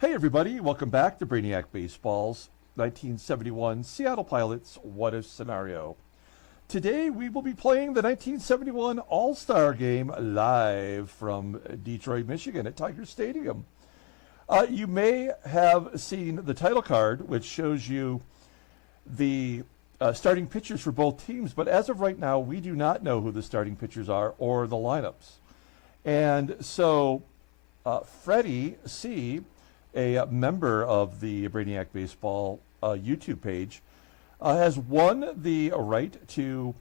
Hey everybody, welcome back to Brainiac Baseball's 1971 Seattle Pilots What If Scenario. Today we will be playing the 1971 All-Star Game live from Detroit, Michigan at Tiger Stadium. You may have seen the title card, which shows you the starting pitchers for both teams, but as of right now we do not know who the starting pitchers are or the lineups. And so Reggie C, a member of the Brainiac Baseball YouTube page, has won the right to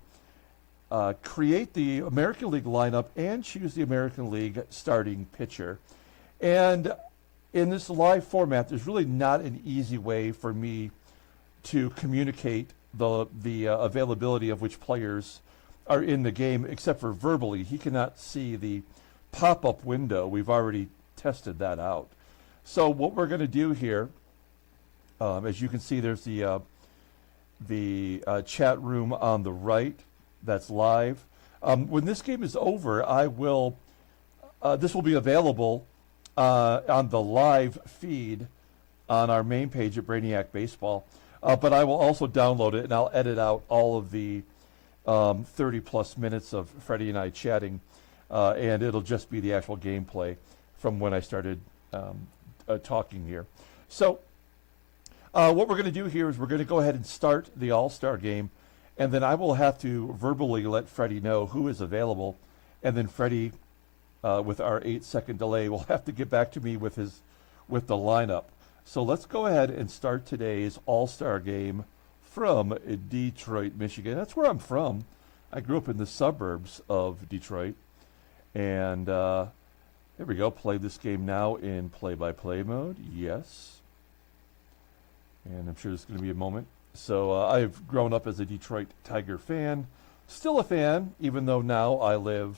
create the American League lineup and choose the American League starting pitcher. And in this live format, there's really not an easy way for me to communicate the availability of which players are in the game, except for verbally. He cannot see the pop-up window. We've already tested that out. So what we're going to do here, as you can see, there's the chat room on the right that's live. When this game is over, I will. This will be available on the live feed on our main page at Brainiac Baseball. But I will also download it and I'll edit out all of the 30-plus minutes of Freddie and I chatting, and it'll just be the actual gameplay from when I started talking here. So what we're going to do here is we're going to go ahead and start the All-Star Game, and then I will have to verbally let Freddie know who is available, and then Freddie, with our 8-second delay, will have to get back to me with the lineup. So let's go ahead and start today's All-Star Game from Detroit, Michigan. That's where I'm from. I grew up in the suburbs of Detroit, and there we go. Play this game now in play-by-play mode. Yes. And I'm sure there's going to be a moment. So I've grown up as a Detroit Tiger fan. Still a fan, even though now I live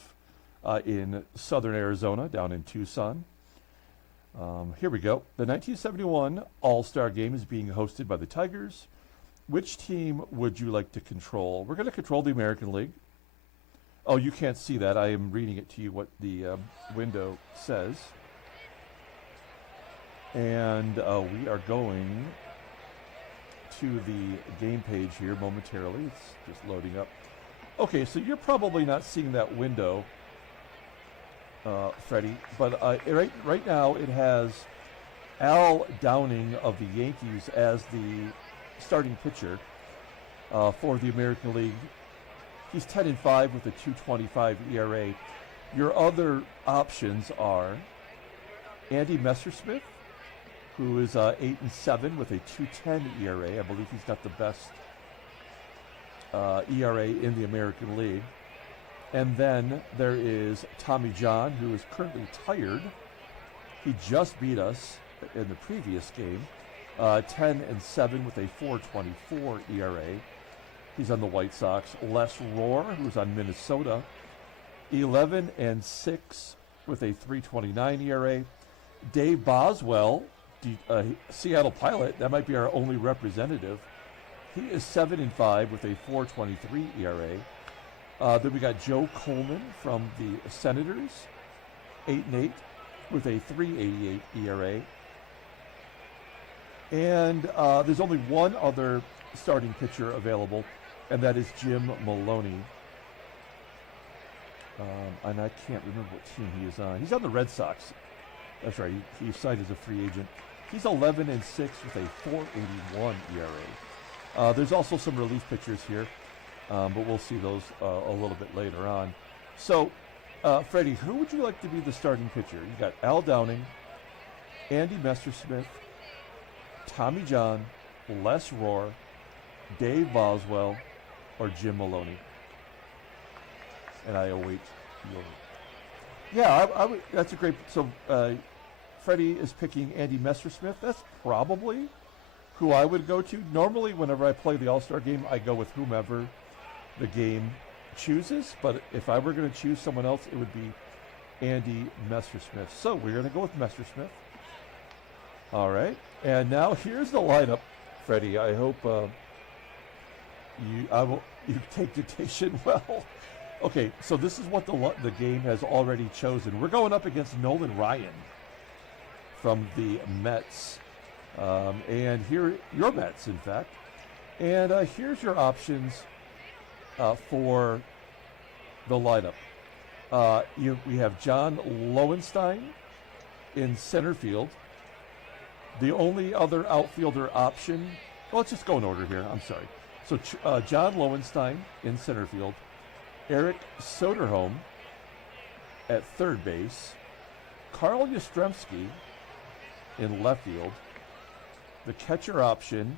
in southern Arizona, down in Tucson. Here we go. The 1971 All-Star Game is being hosted by the Tigers. Which team would you like to control? We're going to control the American League. Oh, you can't see that. I am reading it to you what the window says. And we are going to the game page here momentarily. It's just loading up. Okay, so you're probably not seeing that window, Freddie, but right now it has Al Downing of the Yankees as the starting pitcher for the American League. He's 10-5 with a 2.25 ERA. Your other options are Andy Messersmith, who is 8-7 with a 2.10 ERA. I believe he's got the best ERA in the American League. And then there is Tommy John, who is currently retired. He just beat us in the previous game, 10-7 with a 4.24 ERA. He's on the White Sox. Les Rohr, who's on Minnesota, 11-6 with a 3.29 ERA. Dave Boswell, Seattle Pilot, that might be our only representative. He is 7-5 with a 4.23 ERA. Then we got Joe Coleman from the Senators, 8-8 with a 3.88 ERA. And there's only one other starting pitcher available, and that is Jim Maloney. And I can't remember what team he is on. He's on the Red Sox. That's right. He signed as a free agent. He's 11-6 with a 4.81 ERA. There's also some relief pitchers here, but we'll see those a little bit later on. So, Freddie, who would you like to be the starting pitcher? You got Al Downing, Andy Messersmith, Tommy John, Les Rohr, Dave Boswell, or Jim Maloney. And I await your... Yeah, I would, that's a great... So, Freddie is picking Andy Messersmith. That's probably who I would go to. Normally, whenever I play the All-Star Game, I go with whomever the game chooses. But if I were going to choose someone else, it would be Andy Messersmith. So, we're going to go with Messersmith. All right. And now, here's the lineup, Freddie. I hope... you take dictation well. Okay, so this is what the game has already chosen. We're going up against Nolan Ryan from the Mets. And here, your Mets, in fact. And here's your options for the lineup. We have John Lowenstein in center field. The only other outfielder option, well, let's just go in order here. I'm sorry. So John Lowenstein in center field. Eric Soderholm at third base. Carl Yastrzemski in left field. The catcher option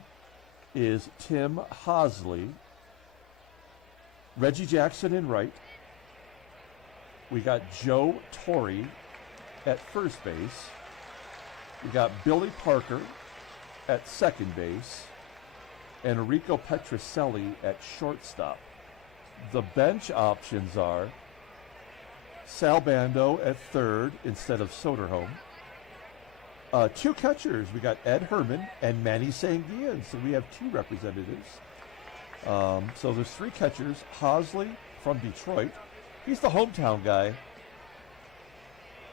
is Tim HOSLEY. Reggie Jackson in right. We got Joe Torre at first base. We got Billy Parker at second base. And Rico PETROCELLI at shortstop. The bench options are Sal Bando at third instead of Soderholm. Two catchers. We got Ed Herman and Manny Sanguillen. So we have two representatives. So there's three catchers. HOSLEY from Detroit. He's the hometown guy.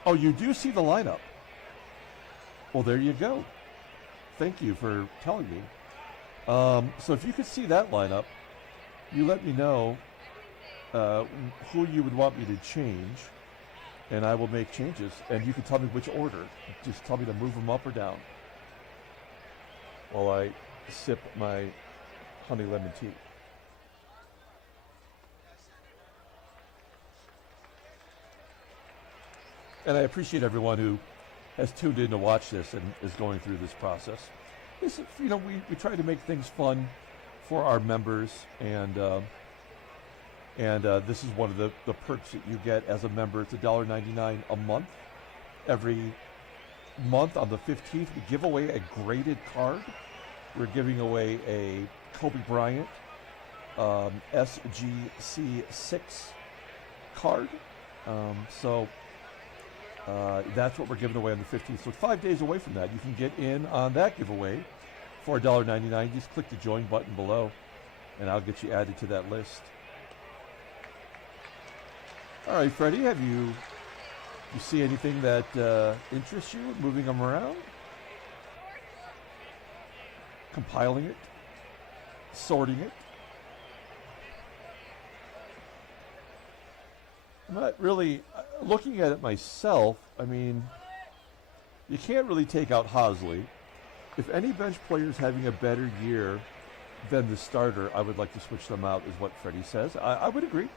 Oh, you do see the lineup. Well, there you go. Thank you for telling me. So if you could see that lineup, you let me know who you would want me to change, and I will make changes. And you can tell me which order. Just tell me to move them up or down while I sip my honey lemon tea. And I appreciate everyone who has tuned in to watch this and is going through this process. This, you know, we try to make things fun for our members, and this is one of the perks that you get as a member. It's $1.99 a month. Every month on the 15th, we give away a graded card. We're giving away a Kobe Bryant SGC6 card. That's what we're giving away on the 15th. So 5 days away from that, you can get in on that giveaway for $1.99. Just click the join button below, and I'll get you added to that list. All right, Freddie, have you see anything that interests you? Moving them around? Compiling it? Sorting it? I'm not really looking at it myself. I mean, you can't really take out HOSLEY. If any bench player is having a better year than the starter, I would like to switch them out, is what Freddie says. I would agree.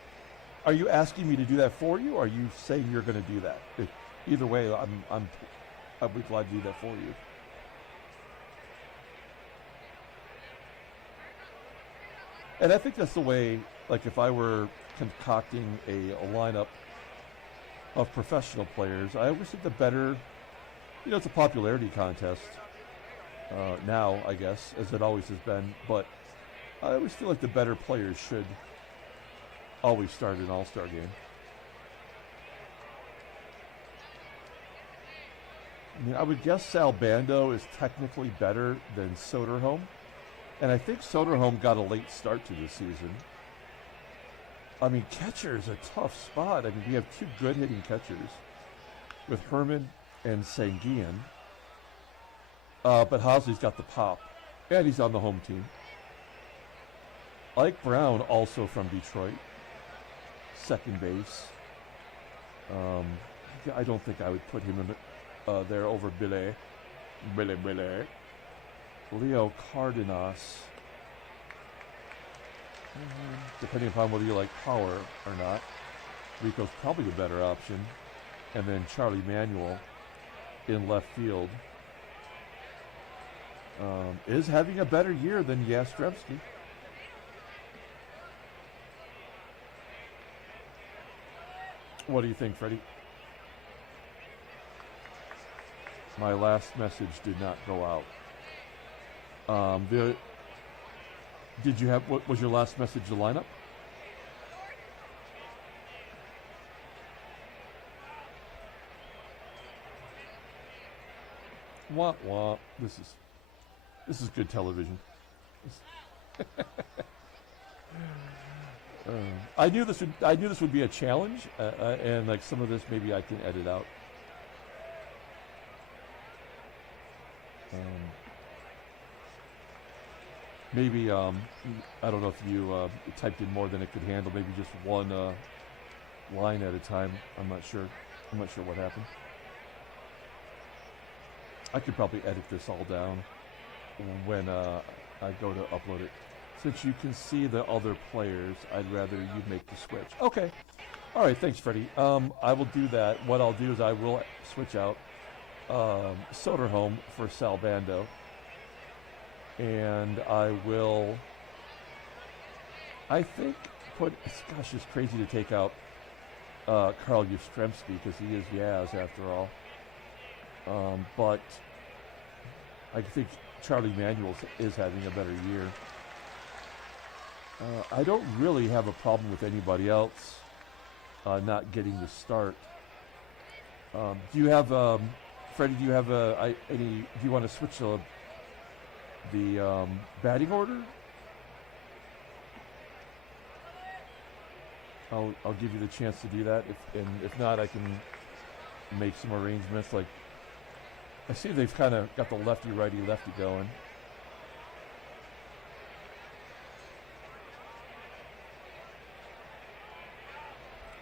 Are you asking me to do that for you, or are you saying you're going to do that? Either way, I'd be glad to do that for you. And I think that's the way, like if I were concocting a lineup of professional players, I always think the better, you know, it's a popularity contest now, I guess, as it always has been, but I always feel like the better players should always start an all-star game. I mean, I would guess Sal Bando is technically better than Soderholm, and I think Soderholm got a late start to this season. I mean, catcher is a tough spot. I mean, we have two good hitting catchers with Herman and Sanguillen. But HOSLEY's got the pop, and he's on the home team. Ike Brown, also from Detroit, second base. I don't think I would put him in there over Billy. Leo Cardenas. Depending upon whether you like power or not. Rico's probably the better option. And then Charlie Manuel in left field is having a better year than YASTRZEMSKI. What do you think, Freddie? My last message did not go out. Did you have, what was your last message, the lineup? Wah wah. This is good television. I knew this would be a challenge, and like some of this maybe I can edit out. Maybe, I don't know if you typed in more than it could handle. Maybe just one line at a time. I'm not sure. I'm not sure what happened. I could probably edit this all down when I go to upload it. Since you can see the other players, I'd rather you make the switch. Okay. All right, thanks, Freddie. I will do that. What I'll do is I will switch out Soderholm for Sal Bando. And I will, I think, gosh, it's crazy to take out Carl YASTRZEMSKI because he is Yaz after all. But I think Charlie Manuel is having a better year. I don't really have a problem with anybody else not getting the start. Do you have, Freddie, do you have do you want to switch the batting order? I'll give you the chance to do that. If not, I can make some arrangements. Like, I see they've kind of got the lefty, righty, lefty going.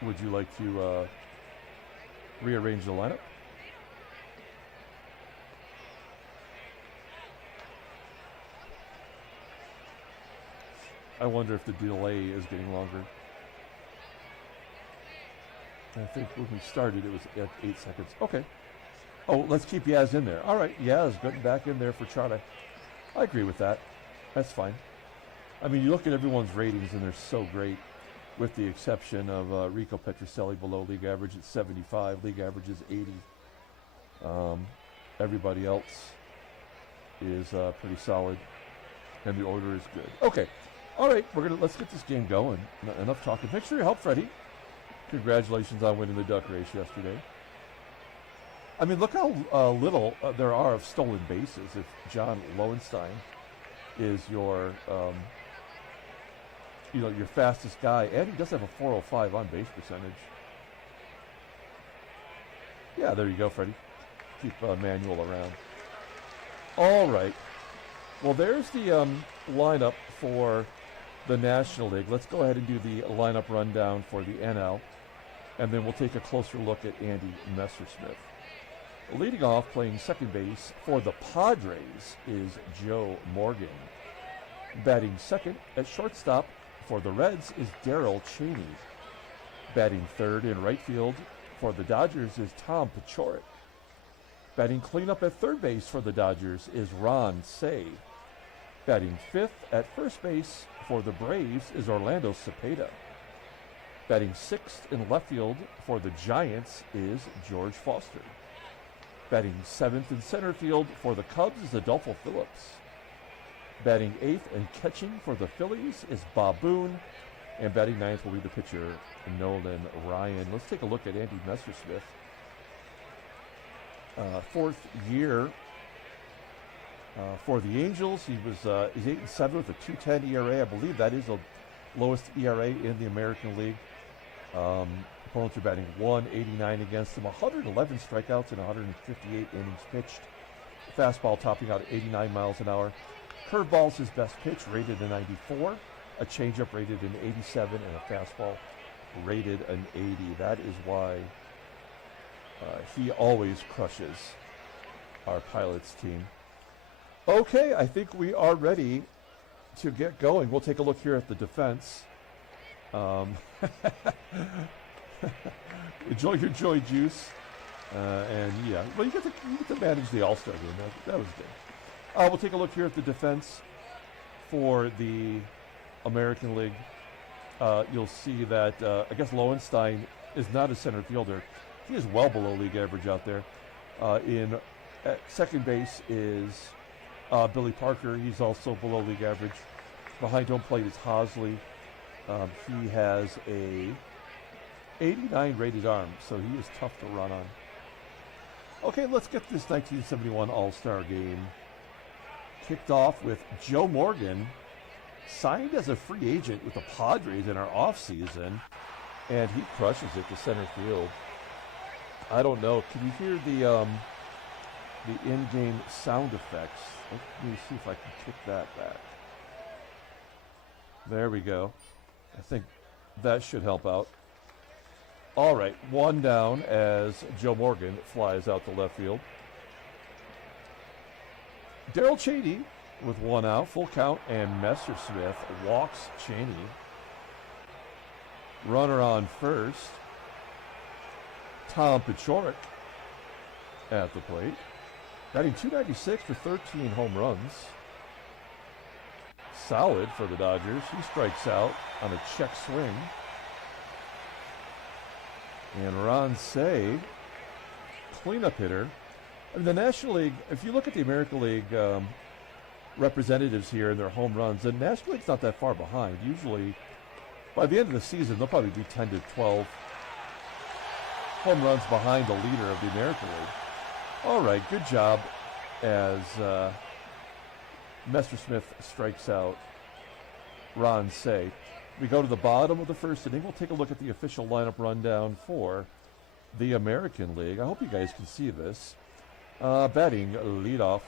Would you like to rearrange the lineup? I wonder if the delay is getting longer. I think when we started, it was at 8 seconds. Okay. Oh, let's keep Yaz in there. All right, Yaz getting back in there for Charlie. I agree with that. That's fine. I mean, you look at everyone's ratings, and they're so great, with the exception of Rico PETROCELLI below league average at 75. League average is 80. Everybody else is pretty solid, and the order is good. Okay. All right, let's get this game going. Enough talking. Thanks for your help, Freddie. Congratulations on winning the duck race yesterday. I mean, look how little there are of stolen bases. If John Lowenstein is your, your fastest guy, and he does have a 405 on base percentage. Yeah, there you go, Freddie. Keep Manuel around. All right. Well, there's the lineup for the National League. Let's go ahead and do the lineup rundown for the NL, and then we'll take a closer look at Andy Messersmith. Leading off, playing second base for the Padres is Joe Morgan. Batting second at shortstop for the Reds is Darrel CHANEY. Batting third in right field for the Dodgers is Tom PACIOREK. Batting cleanup at third base for the Dodgers is Ron Cey. Batting fifth at first base for the Braves is Orlando Cepeda. Batting sixth in left field for the Giants is George Foster. Batting seventh in center field for the Cubs is Adolfo PHILLIPS. Batting eighth and catching for the Phillies is Bob Boone. And batting ninth will be the pitcher, Nolan Ryan. Let's take a look at Andy Messersmith. Fourth year for the Angels. He's 8-7 with a 2.10 ERA. I believe that is the lowest ERA in the American League. Opponents are batting 189 against him, 111 strikeouts and 158 innings pitched. Fastball topping out at 89 miles an hour. Curveball's his best pitch, rated a 94. A changeup rated an 87, and a fastball rated an 80. That is why he always crushes our Pilots team. Okay, I think we are ready to get going. We'll take a look here at the defense. Enjoy your joy juice. And yeah, well, you get to manage the All-Star game. That was good. We'll take a look here at the defense for the American League. You'll see that, I guess Lowenstein is not a center fielder. He is well below league average out there. At second base is Billy Parker. He's also below league average. Behind home plate is HOSLEY. He has a 89 rated arm, so he is tough to run on. Okay, let's get this 1971 All-Star game kicked off with Joe Morgan, signed as a free agent with the Padres in our offseason, and he crushes it to center field. I don't know. Can you hear the in-game sound effects. Let me see if I can kick that back. There we go. I think that should help out. All right, one down as Joe Morgan flies out to left field. Darrel CHANEY with one out, full count, and Messersmith walks CHANEY. Runner on first. PACIOREK at the plate. Batting .296 for 13 home runs. Solid for the Dodgers. He strikes out on a check swing. And Ron Cey, cleanup hitter. In the National League, if you look at the American League representatives here and their home runs, the National League's not that far behind. Usually, by the end of the season, they'll probably be 10 to 12 home runs behind the leader of the American League. All right, good job as Messersmith strikes out Ron Cey. We go to the bottom of the first inning. We'll take a look at the official lineup rundown for the American League. I hope you guys can see this. Batting leadoff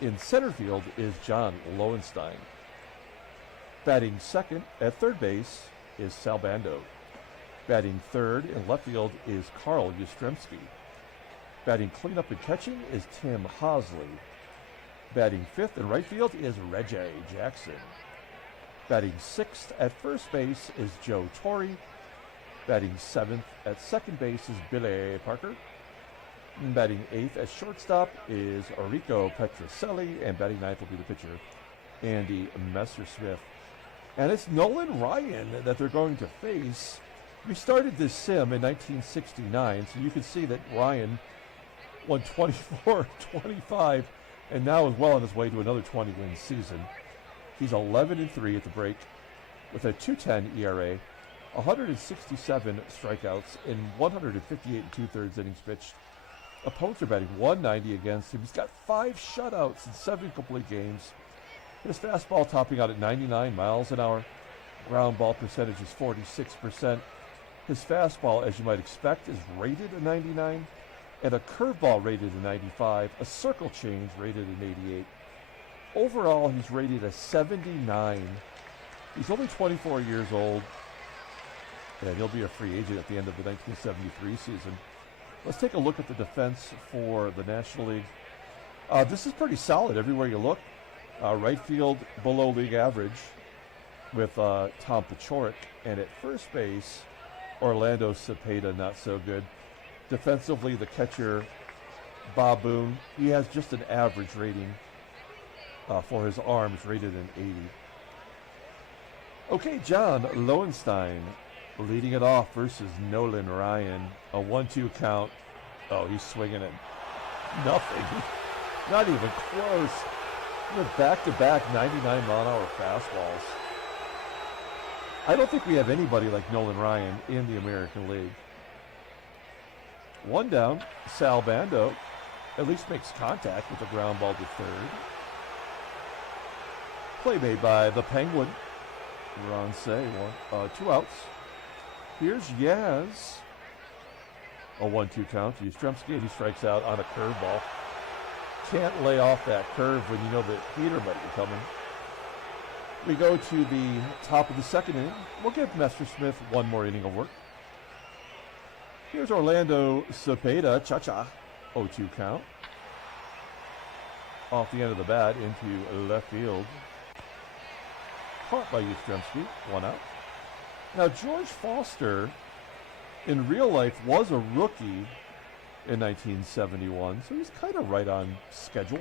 in center field is John Lowenstein. Batting second at third base is BANDO. Batting third in left field is YASTRZEMSKI. Batting cleanup and catching is Tim HOSLEY. Batting fifth in right field is Reggie Jackson. Batting sixth at first base is Joe TORRE. Batting seventh at second base is Billy Parker. And batting eighth at shortstop is Rico PETROCELLI. And batting ninth will be the pitcher, Andy Messersmith. And it's Nolan Ryan that they're going to face. We started this sim in 1969, so you can see that Ryan won 24-25 and now is well on his way to another 20-win season. He's 11-3 at the break with a .210 ERA, 167 strikeouts in 158 2/3 innings pitched. Opponents are batting .190 against him. He's got 5 shutouts in 7 complete games. His fastball topping out at 99 miles an hour. Ground ball percentage is 46%. His fastball, as you might expect, is rated a 99, and a curveball rated a 95, a circle change rated an 88. Overall, he's rated a 79. He's only 24 years old, and he'll be a free agent at the end of the 1973 season. Let's take a look at the defense for the National League. This is pretty solid everywhere you look. Right field below league average with PACIOREK, and at first base, Orlando CEPEDA not so good. Defensively, the catcher, BOONE, he has just an average rating for his arms, rated an 80. Okay, John Lowenstein leading it off versus Nolan Ryan. A 1-2 count. Oh, he's swinging it. Nothing. Not even close. With back-to-back 99-mile-an-hour fastballs. I don't think we have anybody like Nolan Ryan in the American League. One down, BANDO at least makes contact with the ground ball to third. Play made by the Penguin. Ron Cey, 2 outs. Here's Yaz. A 1-2 count to YASTRZEMSKI, and he strikes out on a curveball. Can't lay off that curve when you know the heater might be coming. We go to the top of the second inning. We'll give Messersmith one more inning of work. Here's Orlando CEPEDA, cha-cha, 0-2 count. Off the end of the bat into left field. Caught by YASTRZEMSKI, 1 out. Now, George Foster, in real life, was a rookie in 1971, so he's kind of right on schedule.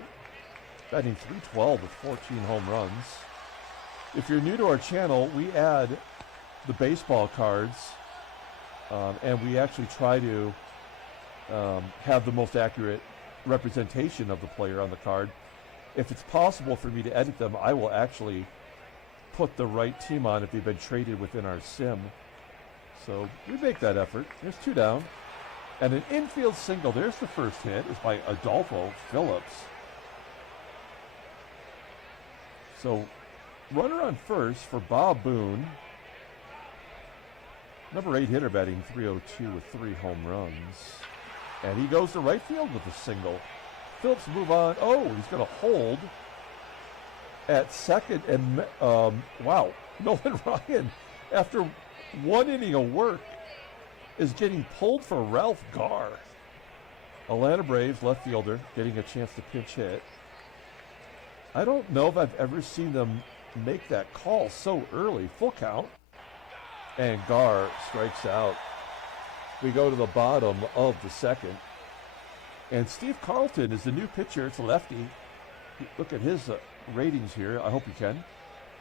Batting .312 with 14 home runs. If you're new to our channel, we add the baseball cards, and we actually try to have the most accurate representation of the player on the card. If it's possible for me to edit them, I will actually put the right team on if they've been traded within our sim. So we make that effort. There's 2 down. And an infield single, there's the first hit, is by Adolfo PHILLIPS. So runner on first for BOONE. Number 8 hitter batting .302 with 3 home runs. And he goes to right field with a single. Phillips move on. Oh, he's going to hold at second. And, wow, Nolan Ryan, after one inning of work, is getting pulled for Ralph Garr. Atlanta Braves left fielder getting a chance to pinch hit. I don't know if I've ever seen them make that call so early. Full count. And Garr strikes out. We go to the bottom of the second. And Steve Carlton is the new pitcher. It's a lefty. Look at his ratings here. I hope you can.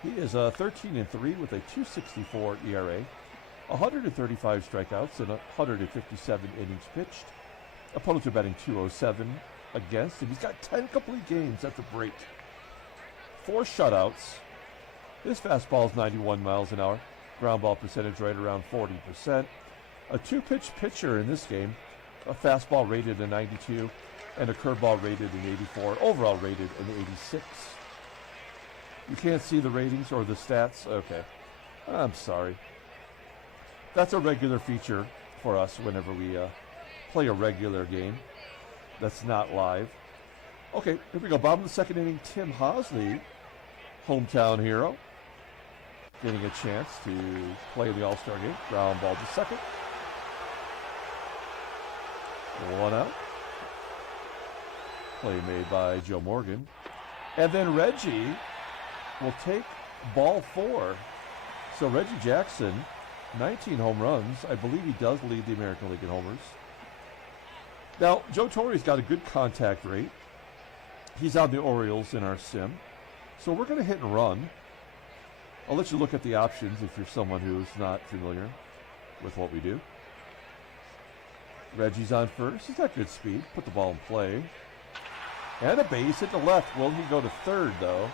He is 13-3 with a 2.64 ERA, 135 strikeouts, and 157 innings pitched. Opponents are batting .207 against, and he's got 10 complete games. That's a break. 4 shutouts. His fastball is 91 miles an hour. Ground ball percentage right around 40%. A 2-pitch pitcher in this game. A fastball rated in 92 and a curveball rated in 84. Overall rated in 86. You can't see the ratings or the stats? Okay. I'm sorry. That's a regular feature for us whenever we play a regular game that's not live. Okay, here we go. Bottom of the second inning, Tim HOSLEY, hometown hero, getting a chance to play in the All-Star game. Ground ball to second. 1 out. Play made by Joe Morgan. And then Reggie will take ball 4. So Reggie Jackson, 19 home runs. I believe he does lead the American League in homers. Now, Joe Torre's got a good contact rate. He's on the Orioles in our sim. So we're going to hit and run. I'll let you look at the options if you're someone who's not familiar with what we do. Reggie's on first. He's got good speed. Put the ball in play. And a base hit to left. Will he go to third, though?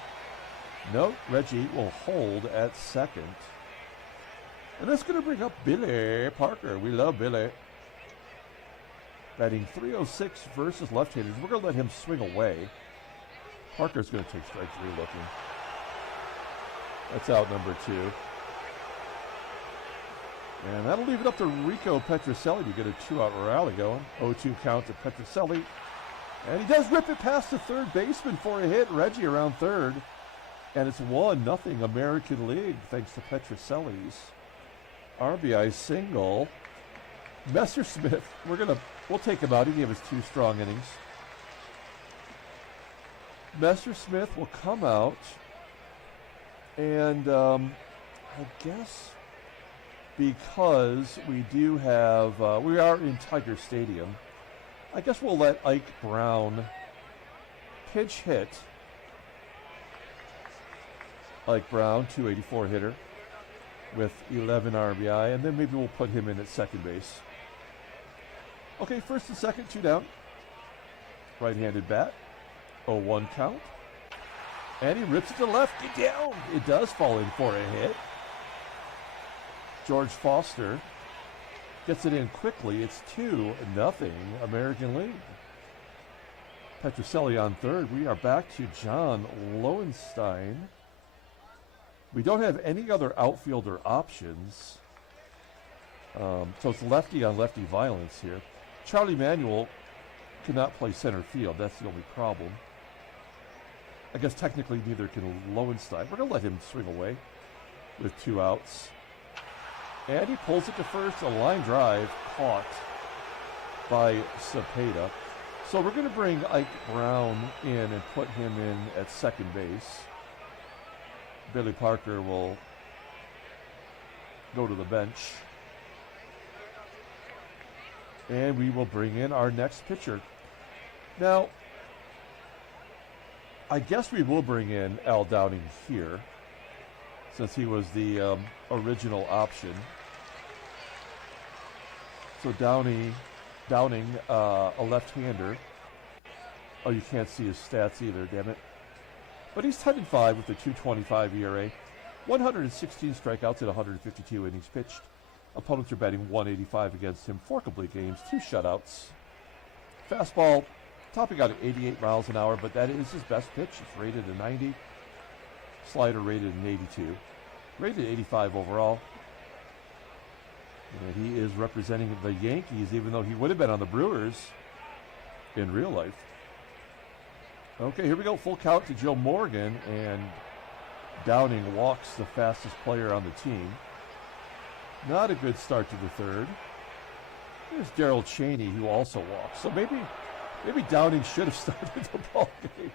Nope. Reggie will hold at second. And that's going to bring up Billy Parker. We love Billy. Batting .306 versus left-handers. We're going to let him swing away. Parker's going to take strike 3 looking. That's out number 2. And that'll leave it up to Rico PETROCELLI to get a 2-out rally going. 0-2 count to PETROCELLI. And he does rip it past the third baseman for a hit. Reggie around third. And it's 1-0 American League thanks to PETROCELLI's RBI single. Messersmith, we'll take him out. He gave us 2 strong innings. Messersmith will come out. And I guess because we do have, we are in Tiger Stadium, I guess we'll let Ike Brown pinch hit. Ike Brown, 284 hitter with 11 RBI, and then maybe we'll put him in at second base. Okay, first and second, 2 down. Right-handed bat, 0-1 count. And he rips it to left. Get down. It does fall in for a hit. George Foster gets it in quickly. It's 2-0 American League. PETROCELLI on third. We are back to John Lowenstein. We don't have any other outfielder options. So it's lefty on lefty violence here. Charlie Manuel cannot play center field. That's the only problem. I guess technically neither can Lowenstein. We're going to let him swing away with 2 outs. And he pulls it to first. A line drive caught by CEPEDA. So we're going to bring Ike Brown in and put him in at second base. Billy Parker will go to the bench. And we will bring in our next pitcher. Now, I guess we will bring in Al Downing here, since he was the original option. So Downing, a left-hander. Oh, you can't see his stats either, damn it. But he's 10-5 with a 2.25 ERA, 116 strikeouts and 152 innings pitched. Opponents are batting .185 against him, 4 complete games, 2 shutouts. Fastball topping out at 88 miles an hour, but that is his best pitch. It's rated a 90. Slider rated an 82. Rated 85 overall. And he is representing the Yankees, even though he would have been on the Brewers in real life. Okay, here we go. Full count to Joe Morgan, and Downing walks the fastest player on the team. Not a good start to the third. There's Darrel CHANEY, who also walks. So maybe Downing should have started the ball game,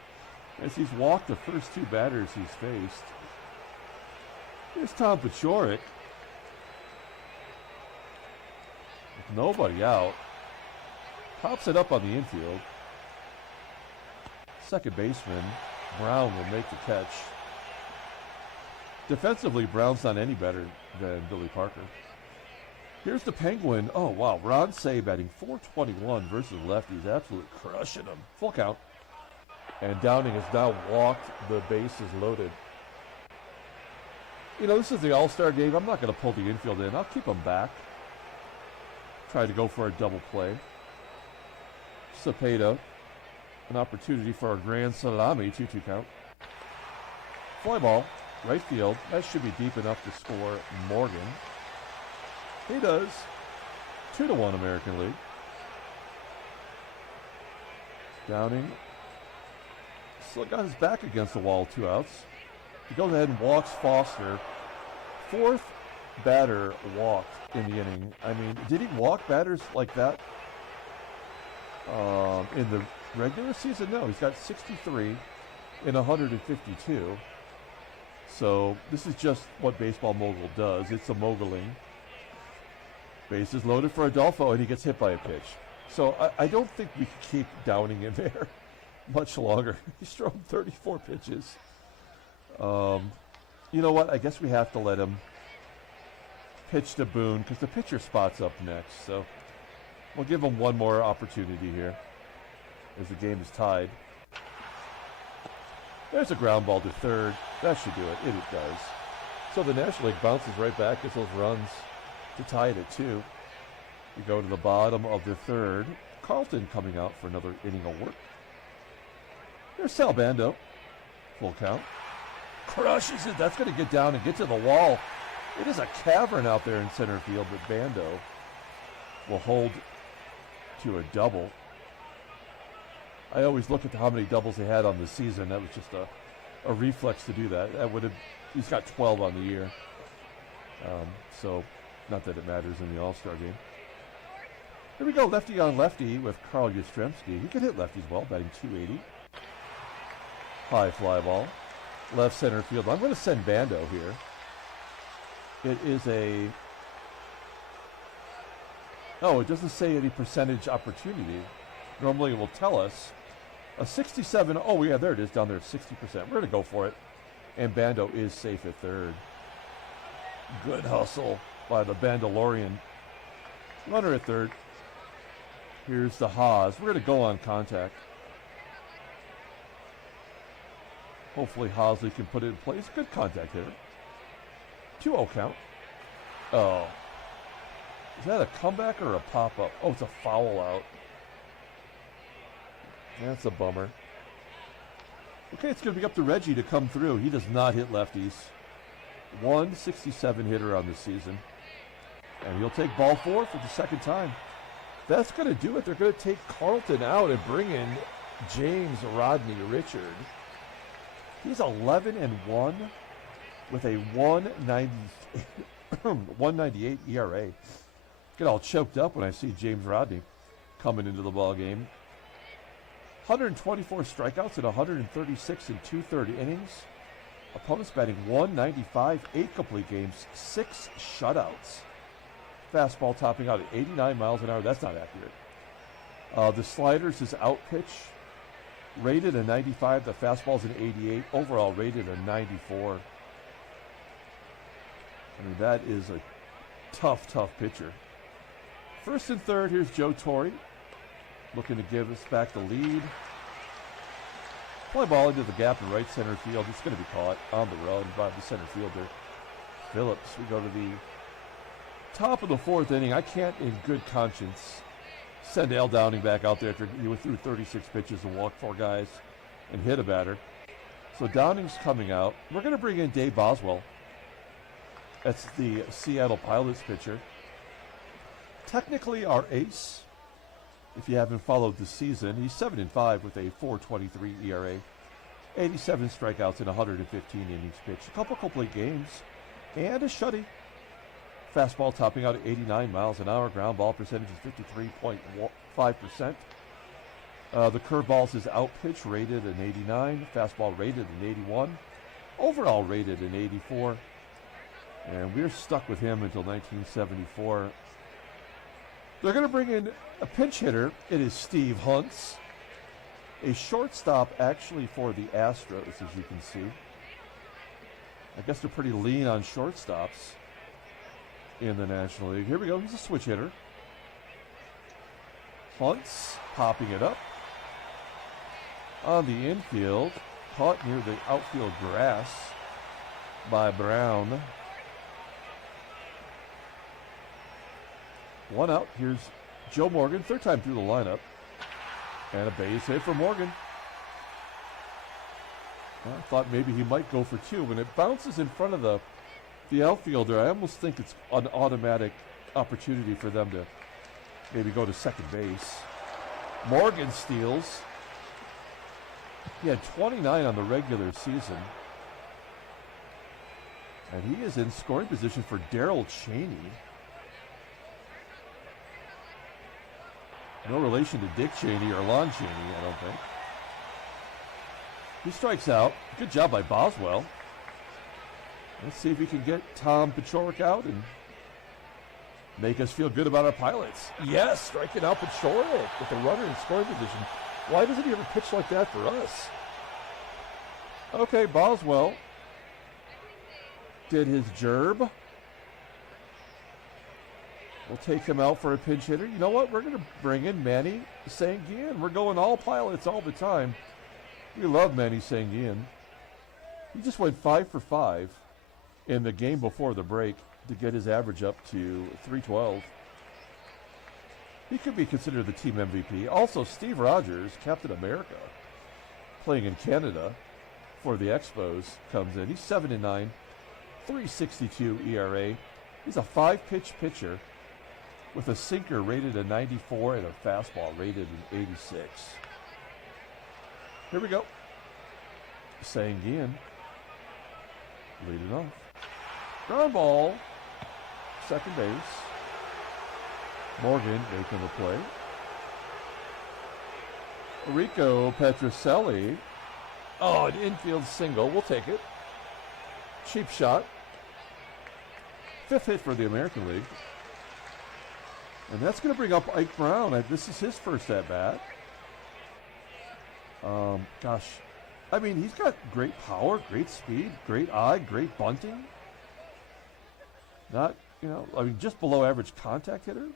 as he's walked the first two batters he's faced. Here's Tom PACIOREK. With nobody out. Pops it up on the infield. Second baseman Brown will make the catch. Defensively, Brown's not any better than Billy Parker. Here's the Penguin. Oh, wow. Ron Say batting .421 versus lefties. Absolutely crushing him. Full count. And Downing has now walked. The bases loaded. You know, this is the All-Star game. I'm not going to pull the infield in. I'll keep them back. Try to go for a double play. CEPEDA. An opportunity for a grand salami. 2-2 count. Fly ball. Right field. That should be deep enough to score Morgan. He does. 2-1 American League. Downing still got his back against the wall. 2 outs. He goes ahead and walks Foster. Fourth batter walked in the inning. I mean, did he walk batters like that in the regular season? No, he's got 63 in 152. So this is just what Baseball Mogul does. It's a moguling. Bases loaded for Adolfo, and he gets hit by a pitch. So I don't think we can keep Downing in there much longer. He's thrown 34 pitches. You know what? I guess we have to let him pitch to Boone, because the pitcher spot's up next. So we'll give him one more opportunity here as the game is tied. There's a ground ball to third. That should do it. It does. So the National League bounces right back, gets those runs to tie it at 2. We go to the bottom of the third. Carlton coming out for another inning of work. There's Sal Bando. Full count. Crushes it. That's going to get down and get to the wall. It is a cavern out there in center field, but Bando will hold to a double. I always look at how many doubles they had on the season. That was just a reflex to do that. That would have. He's got 12 on the year. So, not that it matters in the All-Star game. Here we go, lefty on lefty with Carl YASTRZEMSKI. He can hit lefties well, batting .280. High fly ball. Left center field. I'm going to send Bando here. It is a... Oh, it doesn't say any percentage opportunity. Normally it will tell us. A 67... Oh, yeah, there it is down there, 60%. We're going to go for it. And Bando is safe at third. Good hustle by the Bandalorian. Runner at third. Here's the Haas. We're going to go on contact. Hopefully HOSLEY can put it in place. Good contact hitter. 2-0 count. Oh. Is that a comeback or a pop-up? Oh, it's a foul out. That's a bummer. Okay, it's going to be up to Reggie to come through. He does not hit lefties. 167 hitter on the season. And he'll take ball 4 for the second time. That's going to do it. They're going to take Carlton out and bring in James Rodney Richard. He's 11-1 with a 198 ERA. Get all choked up when I see James Rodney coming into the ball game. 124 strikeouts in 136 and 2/3 innings. Opponents batting .195, 8 complete games, 6 shutouts. Fastball topping out at 89 miles an hour. That's not accurate. The sliders is out pitch. Rated a 95. The fastball's an 88. Overall rated a 94. I mean, that is a tough pitcher. First and third, here's Joe Torre. Looking to give us back the lead. Fly ball into the gap in right center field. It's going to be caught on the run by the center fielder, Phillips. We go to the top of the 4th inning. I can't in good conscience send Al Downing back out there after he went through 36 pitches and walked 4 guys and hit a batter. So Downing's coming out. We're going to bring in Dave Boswell. That's the Seattle Pilots pitcher. Technically our ace, If you haven't followed the season, he's 7-5 with a 4.23 ERA, 87 strikeouts in 115 innings pitched, a couple complete games, and a shutty. Fastball topping out at 89 miles an hour. Ground ball percentage is 53.5%. The curveball's is out pitch rated an 89. Fastball rated an 81. Overall rated an 84. And we're stuck with him until 1974. They're going to bring in a pinch hitter. It is Steve Huntz. A shortstop actually for the Astros, as you can see. I guess they're pretty lean on shortstops in the National League. Here we go. He's a switch hitter. Huntz popping it up. On the infield, caught near the outfield grass by Brown. One out. Here's Joe Morgan, third time through the lineup. And a base hit for Morgan. I thought maybe he might go for two. When it bounces in front of the outfielder, I almost think it's an automatic opportunity for them to maybe go to second base. Morgan steals. He had 29 on the regular season. And he is in scoring position for Darrel CHANEY. No relation to Dick Cheney or Lon Chaney, I don't think. He strikes out. Good job by Boswell. Let's see if we can get Tom PACIOREK out and make us feel good about our Pilots. Yes, striking out PACIOREK with the runner in scoring position. Why doesn't he ever pitch like that for us? Okay, Boswell did his gerb. We'll take him out for a pinch hitter. You know what? We're going to bring in Manny Sanguin. We're going all Pilots all the time. We love Manny Sanguin. He just went 5 for 5 in the game before the break to get his average up to 312. He could be considered the team MVP. Also, Steve Rogers, Captain America, playing in Canada for the Expos, comes in. He's 7-9, 3.62 ERA. He's a 5-pitch pitcher with a sinker rated a 94 and a fastball rated an 86. Here we go. Sanguin leading off. Ground ball, second base. Morgan making the play. Rico PETROCELLI. Oh, an infield single. We'll take it. Cheap shot. 5th hit for the American League. And that's going to bring up Ike Brown. This is his first at-bat. Gosh. I mean, he's got great power, great speed, great eye, great bunting. Not, just below average contact hitter.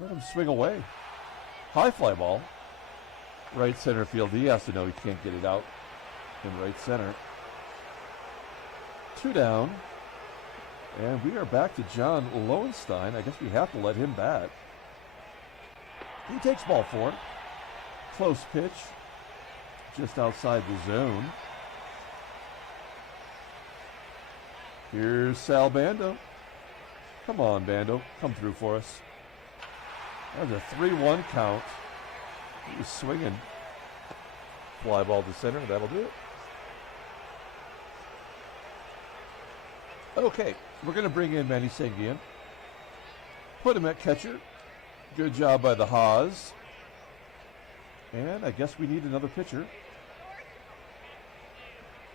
Let him swing away. High fly ball. Right center field. He has to know he can't get it out in right center. 2 down. And we are back to John Lowenstein. I guess we have to let him bat. He takes ball 4. Close pitch. Just outside the zone. Here's Sal Bando. Come on, Bando. Come through for us. That's a 3-1 count. He was swinging. Fly ball to center. That'll do it. Okay, we're going to bring in Manny Sanguin. Put him at catcher. Good job by the Haas. And I guess we need another pitcher.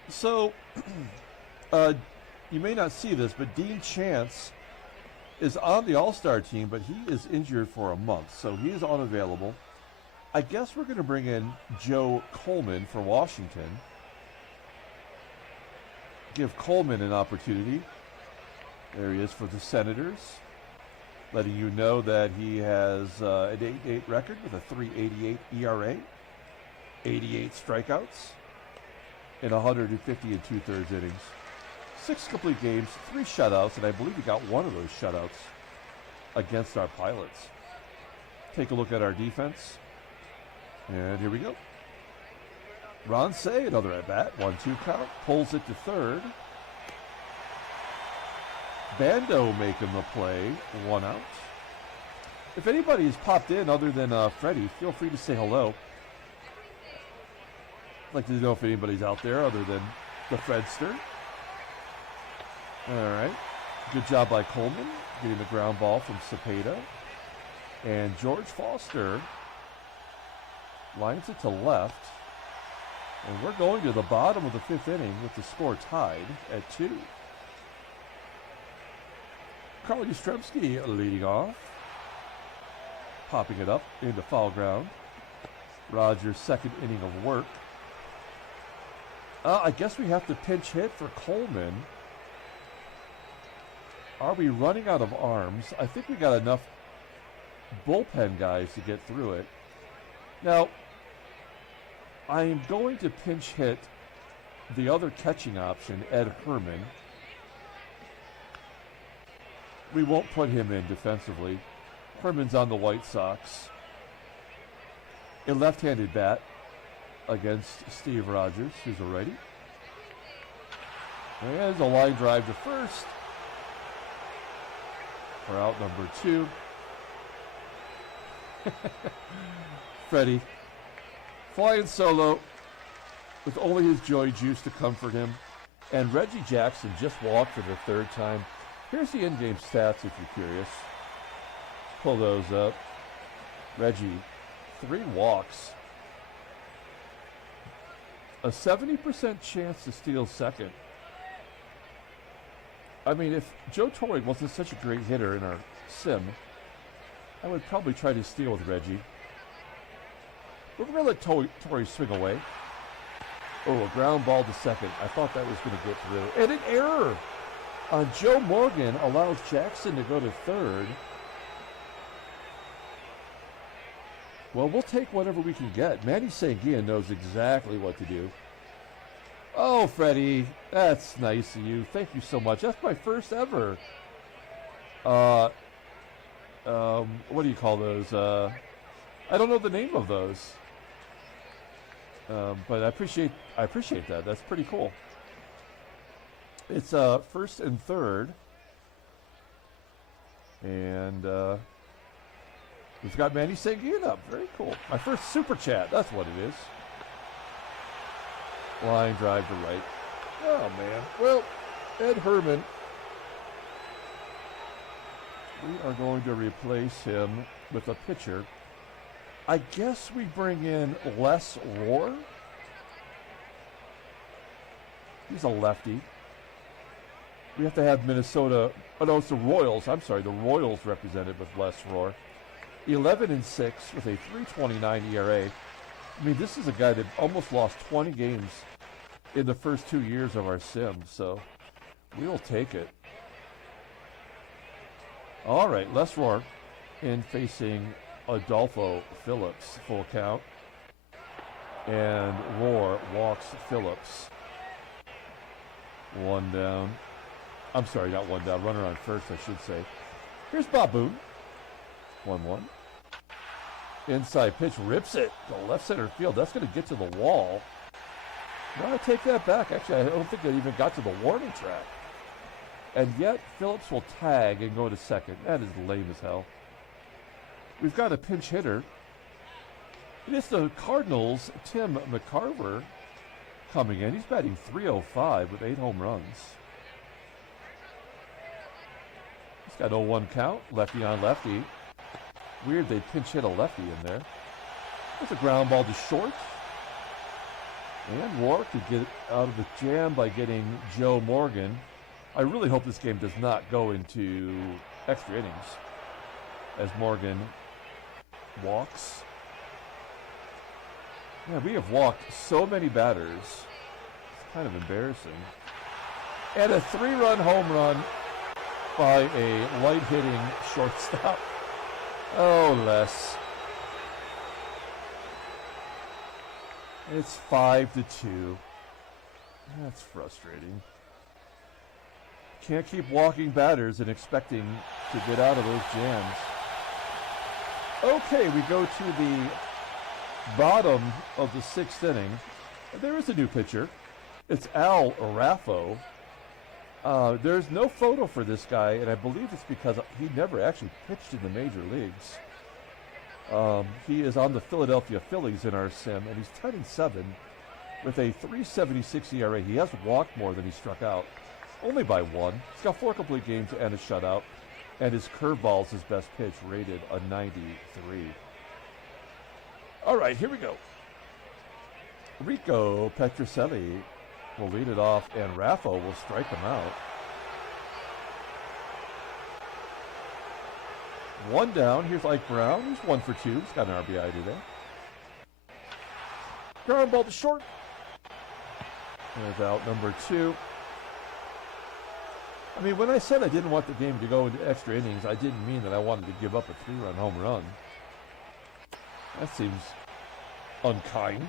So, you may not see this, but Dean Chance is on the All-Star team, but he is injured for a month, so he is unavailable. I guess we're going to bring in Joe Coleman for Washington. Give Coleman an opportunity. There he is for the Senators. Letting you know that he has an 8-8 record with a 3.88 ERA, 88 strikeouts in 150 2/3 innings. 6 complete games, 3 shutouts, and I believe he got one of those shutouts against our Pilots. Take a look at our defense. And here we go. Ron Say, another at-bat, 1-2 count, pulls it to third. Bando making the play, 1 out. If anybody has popped in other than Freddie, feel free to say hello. I'd like to know if anybody's out there other than the Fredster. All right. Good job by Coleman, getting the ground ball from CEPEDA. And George Foster lines it to left. And we're going to the bottom of the 5th inning with the score tied at 2. Carl YASTRZEMSKI leading off. Popping it up into foul ground. Rogers' 2nd inning of work. I guess we have to pinch hit for Coleman. Are we running out of arms? I think we got enough bullpen guys to get through it. Now, I am going to pinch hit the other catching option, Ed Herman. We won't put him in defensively. Herman's on the White Sox. A left-handed bat against Steve Rogers, who's a righty. And a line drive to first. For out number 2. Freddie flying solo with only his joy juice to comfort him. And Reggie Jackson just walked for the 3rd time. Here's the in-game stats if you're curious. Pull those up. Reggie, 3 walks. A 70% chance to steal second. I mean, if Joe Torre wasn't such a great hitter in our sim, I would probably try to steal with Reggie. But we're going to let Torre swing away. Oh, a ground ball to second. I thought that was going to get through. And an error on Joe Morgan allows Jackson to go to 3rd. Well, we'll take whatever we can get. Manny Sanguillen knows exactly what to do. Oh, Freddie, that's nice of you. Thank you so much. That's my first ever. What do you call those? I don't know the name of those. But I appreciate that. That's pretty cool. It's 1st and 3rd. And we've got Manny Sanguillen up. Very cool. My first super chat. That's what it is. Line drive to right. Oh, man. Well, Ed Herman. We are going to replace him with a pitcher. I guess we bring in Les Rohr. He's a lefty. We have to have Minnesota. Oh, no, it's the Royals. I'm sorry, the Royals represented with Les Rohr. 11-6 with a 3.29 ERA. I mean, this is a guy that almost lost 20 games in the first 2 years of our sim, so we'll take it. All right, Les Rohr in facing Adolfo Phillips, full count. And Rohr walks Phillips. 1 down. I'm sorry, not 1 down. Runner on first, I should say. Here's Bob Boone. 1-1. Inside pitch, rips it to left center field. That's going to get to the wall. No, I take that back. Actually, I don't think it even got to the warning track. And yet, Phillips will tag and go to second. That is lame as hell. We've got a pinch hitter. It is the Cardinals' Tim McCarver coming in. He's batting .305 with 8 home runs. He's got 0-1 count, lefty on lefty. Weird they pinch hit a lefty in there. There's a ground ball to short. And Rohr could get out of the jam by getting Joe Morgan. I really hope this game does not go into extra innings as Morgan walks. Yeah, we have walked so many batters. It's kind of embarrassing. And a 3-run home run by a light-hitting shortstop. Oh, Les. It's 5-2. That's frustrating. Can't keep walking batters and expecting to get out of those jams. Okay, we go to the bottom of the 6th inning. There is a new pitcher. It's Al Raffo. There's no photo for this guy, and I believe it's because he never actually pitched in the major leagues. He is on the Philadelphia Phillies in our sim, and he's 10-7 with a 3.76 ERA. He has walked more than he struck out, only by one. He's got 4 complete games and a shutout, and his curveball is his best pitch, rated a 93. All right, here we go. Rico PETROCELLI will lead it off, and Raffo will strike him out. One down. Here's Ike Brown. He's 1 for 2. He's got an RBI today. Ground ball to short. There's out number 2. I mean, when I said I didn't want the game to go into extra innings, I didn't mean that I wanted to give up a 3-run home run. That seems unkind.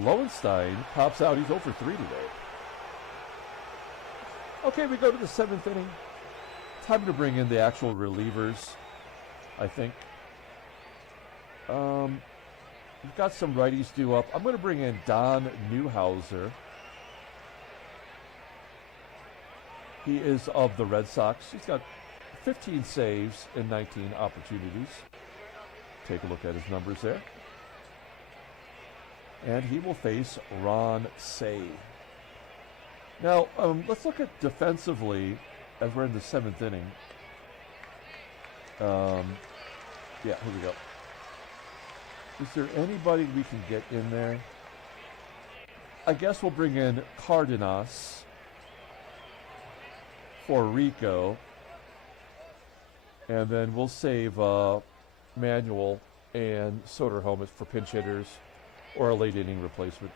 Lowenstein pops out. He's 0 for 3 today. Okay, we go to the 7th inning. Time to bring in the actual relievers, I think. We've got some righties due up. I'm going to bring in Don Newhouser. He is of the Red Sox. He's got 15 saves in 19 opportunities. Take a look at his numbers there. And he will face Ron Say. Now, let's look at defensively as we're in the 7th inning. Yeah, here we go. Is there anybody we can get in there? I guess we'll bring in Cardenas for Rico. And then we'll save Manuel and Soderholm for pinch hitters or a late inning replacement.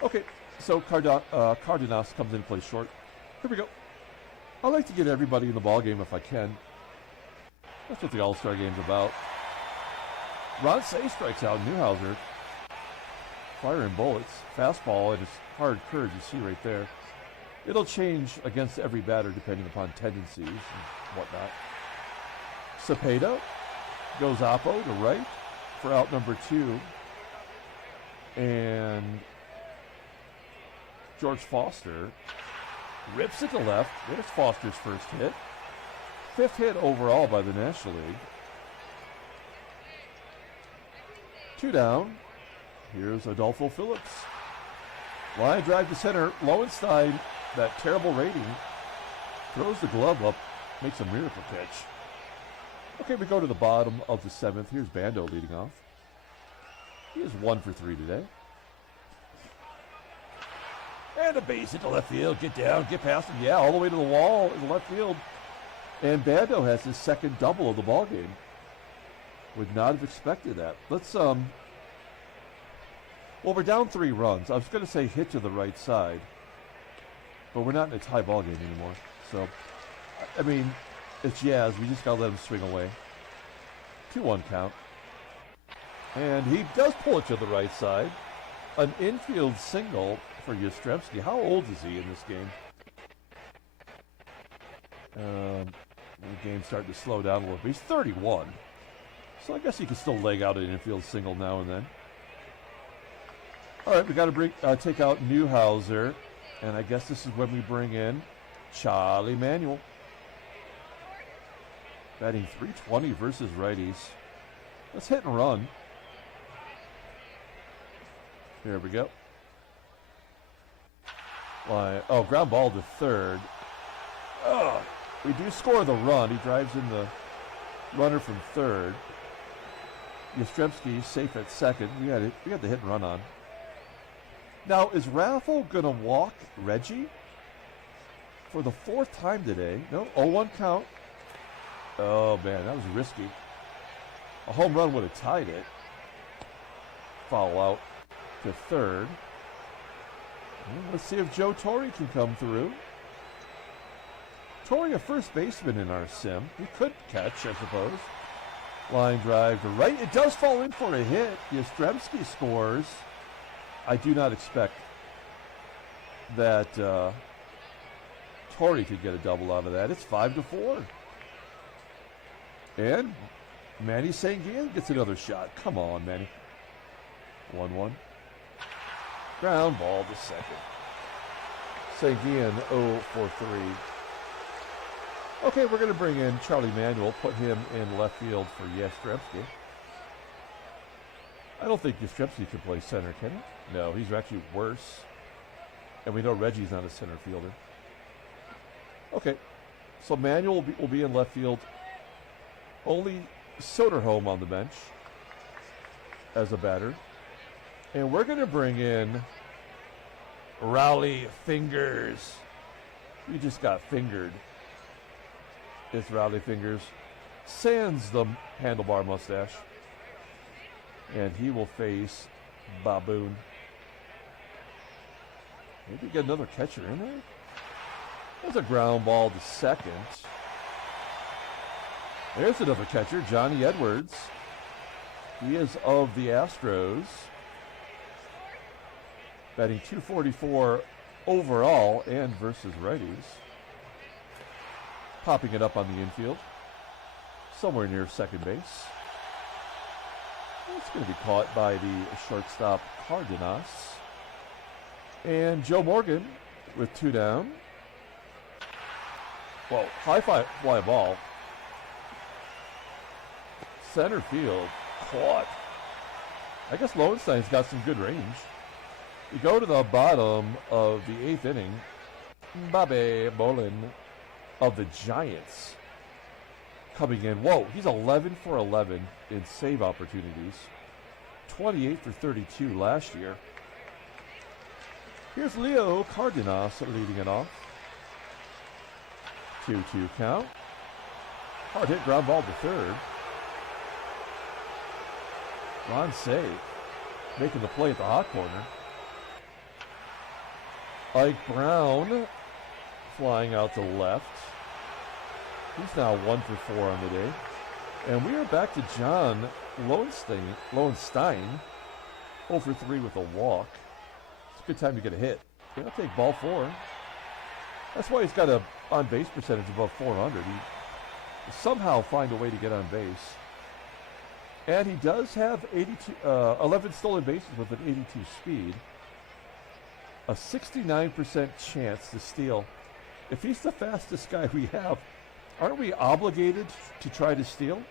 Okay, so Cardenas comes in and plays short. Here we go. I like to get everybody in the ball game if I can. That's what the All-Star game's about. Ron Say strikes out Newhouser. Firing bullets. Fastball at his hard curve, you see right there. It'll change against every batter depending upon tendencies and whatnot. Cepeda goes oppo to right for out number 2. And George Foster rips it to left. There's Foster's first hit. 5th hit overall by the National League. 2 down. Here's Adolfo Phillips. Line drive to center. Lowenstein, that terrible rating, throws the glove up, makes a miracle catch. Okay, we go to the bottom of the 7th. Here's Bando leading off. He is 1 for 3 today. And a base into left field. Get down, get past him. Yeah, all the way to the wall in the left field. And Bando has his second double of the ball game. Would not have expected that. Let's well, we're down 3 runs. I was going to say hit to the right side, but we're not in a tie ball game anymore. So, I mean, it's Yaz. We just got to let him swing away. 2-1 count. And he does pull it to the right side. An infield single for YASTRZEMSKI. How old is he in this game? The game's starting to slow down a little bit. He's 31. So I guess he can still leg out an infield single now and then. All right, we got to take out Newhouser. And I guess this is when we bring in Charlie Manuel. Batting .320 versus righties. Let's hit and run. Here we go. Ground ball to third. Oh, we do score the run. He drives in the runner from third. YASTRZEMSKI safe at second. We got the hit and run on. Now, is Raffo going to walk Reggie for the 4th time today? No, 0-1 count. Oh, man, that was risky. A home run would have tied it. Foul out to third. Let's see if Joe Torre can come through. Torre, a first baseman in our sim. He could catch, I suppose. Line drive to right. It does fall in for a hit. YASTRZEMSKI scores. I do not expect that Torre could get a double out of that. It's 5-4. And Manny Sanguin gets another shot. Come on, Manny. 1-1. Ground ball to second. Sanguin 0 for 3. Okay, we're going to bring in Charlie Manuel, put him in left field for YASTRZEMSKI. I don't think YASTRZEMSKI can play center, can he? No, he's actually worse. And we know Reggie's not a center fielder. Okay, so Manuel will be in left field. Only Soderholm on the bench as a batter. And we're going to bring in Rowley Fingers. We just got fingered. It's Rowley Fingers. Sans the handlebar mustache. And he will face Boone. Maybe get another catcher in there. There's a ground ball to second. There's another catcher, Johnny Edwards. He is of the Astros. Batting .244 overall and versus righties. Popping it up on the infield. Somewhere near second base. It's going to be caught by the shortstop Cardenas. And Joe Morgan with 2 down. Well, high fly ball. Center field. Caught. I guess Lowenstein's got some good range. We go to the bottom of the 8th inning. Bobby Bolin of the Giants coming in. Whoa, he's 11 for 11 in save opportunities. 28 for 32 last year. Here's Leo Cardenas leading it off. 2-2 count. Hard hit ground ball to third. Ron Say making the play at the hot corner. Ike Brown flying out to left. He's now 1 for 4 on the day. And we are back to John Lowenstein. 0 for 3 with a walk. It's a good time to get a hit. He'll take ball 4. That's why he's got a on-base percentage above 400. He somehow find a way to get on base. And he does have 11 stolen bases with an 82 speed. A 69% chance to steal. If he's the fastest guy we have, aren't we obligated to try to steal?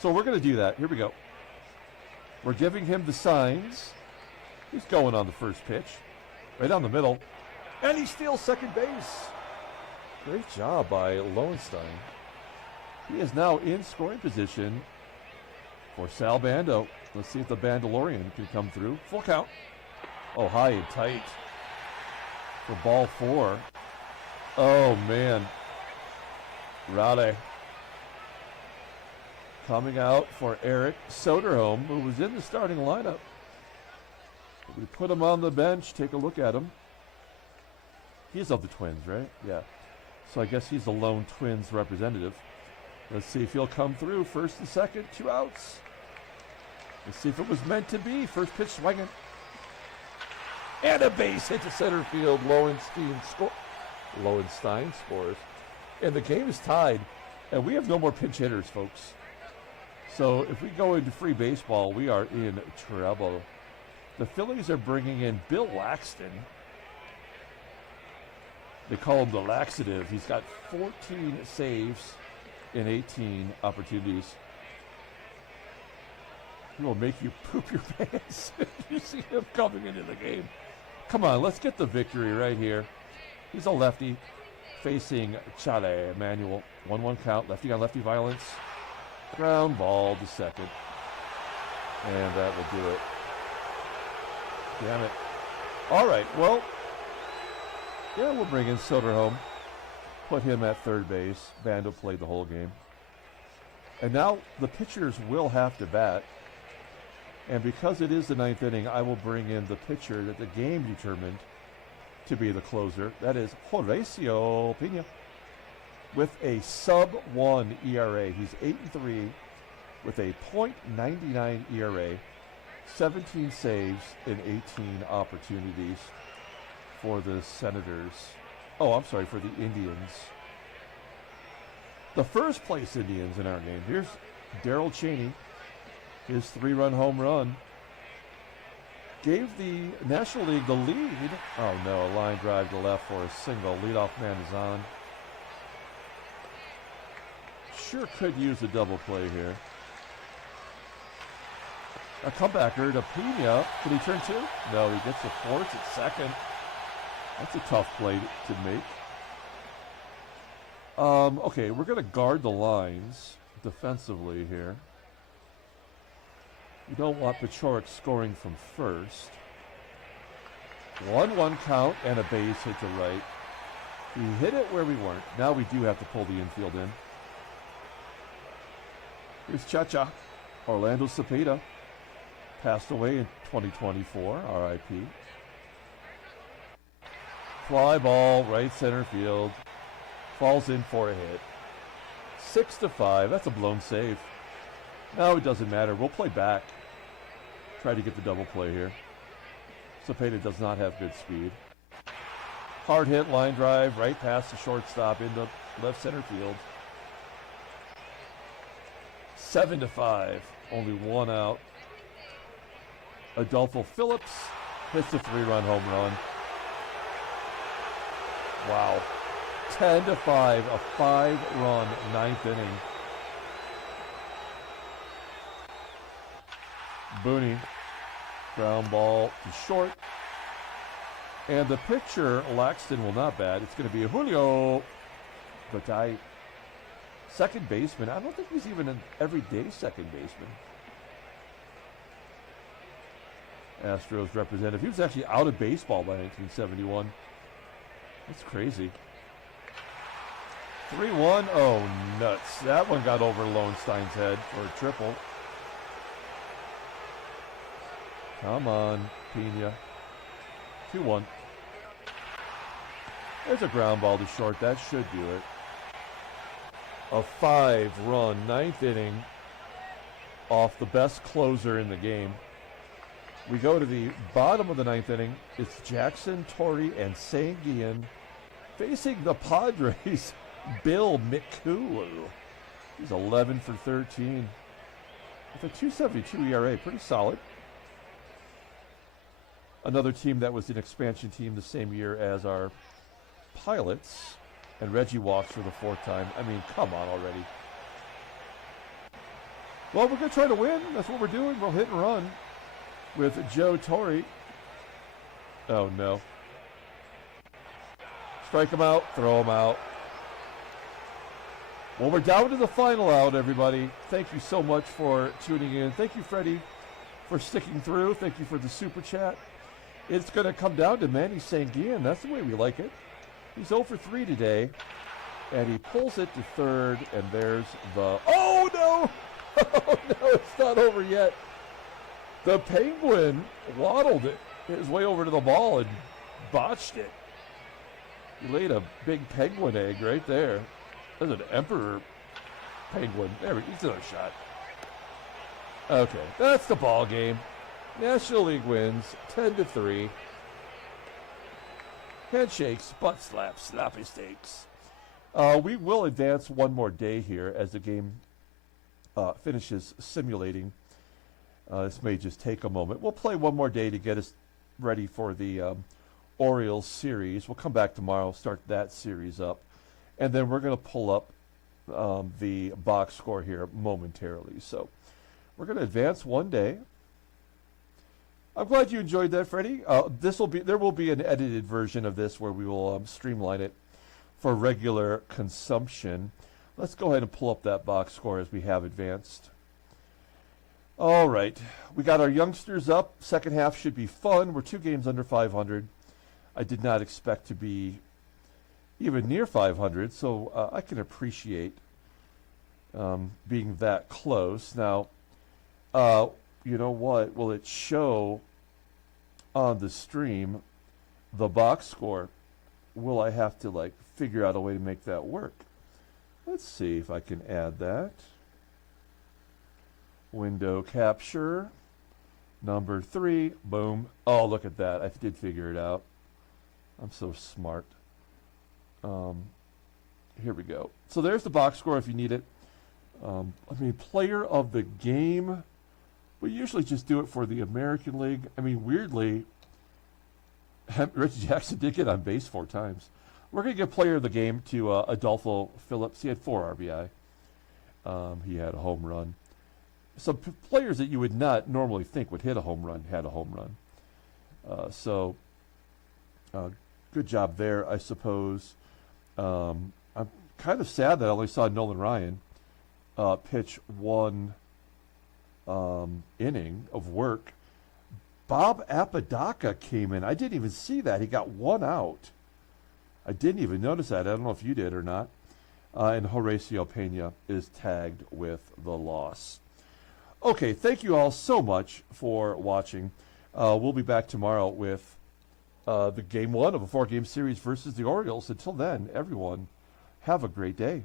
So we're going to do that. Here we go. We're giving him the signs. He's going on the first pitch. Right down the middle. And he steals second base. Great job by Lowenstein. He is now in scoring position for Sal Bando. Let's see if the Bandalorian can come through. Full count. Oh, high and tight for ball 4. Oh, man. Raleigh coming out for Eric Soderholm, who was in the starting lineup. We put him on the bench. Take a look at him. He's of the Twins, right? Yeah. So I guess he's the lone Twins representative. Let's see if he'll come through. First and second, 2 outs. Let's see if it was meant to be. First pitch swinging. And a base hit to center field. Lowenstein scores. And the game is tied. And we have no more pinch hitters, folks. So if we go into free baseball, we are in trouble. The Phillies are bringing in Bill Laxton. They call him the laxative. He's got 14 saves in 18 opportunities. He will make you poop your pants if you see him coming into the game. Come on, let's get the victory right here. He's a lefty facing Charlie Manuel. 1-1 count, lefty on lefty violence. Ground ball to second. And that will do it. Damn it. All right, well, yeah, we'll bring in Soderholm. Put him at third base. Bando played the whole game. And now the pitchers will have to bat. And because it is the 9th inning, I will bring in the pitcher that the game determined to be the closer. That is Horacio Pena with a sub-1 ERA. He's 8-3 with a .99 ERA, 17 saves in 18 opportunities for the Senators. Oh, I'm sorry, for the Indians. The first place Indians in our game. Here's Darrel CHANEY. His 3-run home run gave the National League the lead. Oh no, a line drive to left for a single. Leadoff man is on. sure could use a double play here. A comebacker to Pena. Can he turn two? No, he gets the force at second. That's a tough play to make. Okay, we're going to guard the lines defensively here. You don't want PACIOREK scoring from first. 1-1 count and a base hit to right. We hit it where we weren't. Now we do have to pull the infield in. Here's Cha-Cha. Orlando CEPEDA. Passed away in 2024. R.I.P. Fly ball, right center field. Falls in for a hit. 6-5. That's a blown save. No, it doesn't matter. We'll play back. Try to get the double play here. CEPEDA does not have good speed. Hard hit, line drive, right past the shortstop into left center field. 7-5. Only one out. Adolfo PHILLIPS hits a 3-run home run. Wow. 10-5, a 5-run ninth inning. BOONE, ground ball to short. And the pitcher, Laxton, will not bat. It's going to be a Julio Batay. Second baseman. I don't think he's even an everyday second baseman. Astros representative. He was actually out of baseball by 1971. That's crazy. 3-1. Oh, nuts. That one got over Lowenstein's head for a triple. Come on, Pena. 2-1. There's a ground ball to short. That should do it. A 5-run ninth inning off the best closer in the game. We go to the bottom of the ninth inning. It's Jackson, TORRE, and Sanguian facing the Padres' Bill McCool. He's 11 for 13 with a 2.72 ERA. Pretty solid. Another team that was an expansion team the same year as our Pilots. And Reggie walks for the fourth time. I mean, come on already. Well, we're going to try to win. That's what we're doing. We'll hit and run with Joe Torre. Oh, no. Strike him out. Throw him out. Well, we're down to the final out, everybody. Thank you so much for tuning in. Thank you, Freddie, for sticking through. Thank you for the super chat. It's going to come down to Manny Sanguian. That's the way we like it. He's 0 for 3 today, and he pulls it to third, and there's the... Oh, no! Oh, no, it's not over yet. The Penguin waddled it his way over to the ball and botched it. He laid a big penguin egg right there. There's an emperor penguin. There, he's another shot. Okay, that's the ball game. National League wins 10-3. Handshakes, butt slaps, sloppy steaks. We will advance one more day here as the game finishes simulating. This may just take a moment. We'll play one more day to get us ready for the Orioles series. We'll come back tomorrow, start that series up. And then we're going to pull up the box score here momentarily. So we're going to advance one day. I'm glad you enjoyed that, Freddie. There will be an edited version of this where we will streamline it for regular consumption. Let's go ahead and pull up that box score as we have advanced. All right, we got our youngsters up. Second half should be fun. We're 2 games under 500. I did not expect to be even near 500, so I can appreciate being that close. Now, you know what? Will it show on the stream the box score? Will I have to figure out a way to make that work? Let's see if I can add that. Window capture. Number 3. Boom. Oh, look at that. I did figure it out. I'm so smart. Here we go. So there's the box score if you need it. Player of the game. We usually just do it for the American League. Weirdly, Reggie Jackson did get on base 4 times. We're going to give player of the game to Adolfo PHILLIPS. He had 4 RBI. He had a home run. Some players that you would not normally think would hit a home run had a home run. So good job there, I suppose. I'm kind of sad that I only saw Nolan Ryan pitch one inning of work. Bob Apodaca came in. I didn't even see that. He got one out. I didn't even notice that. I don't know if you did or not. And Horacio Pena is tagged with the loss. Okay, thank you all so much for watching. We'll be back tomorrow with the game one of a 4-game series versus the Orioles. Until then, everyone, have a great day.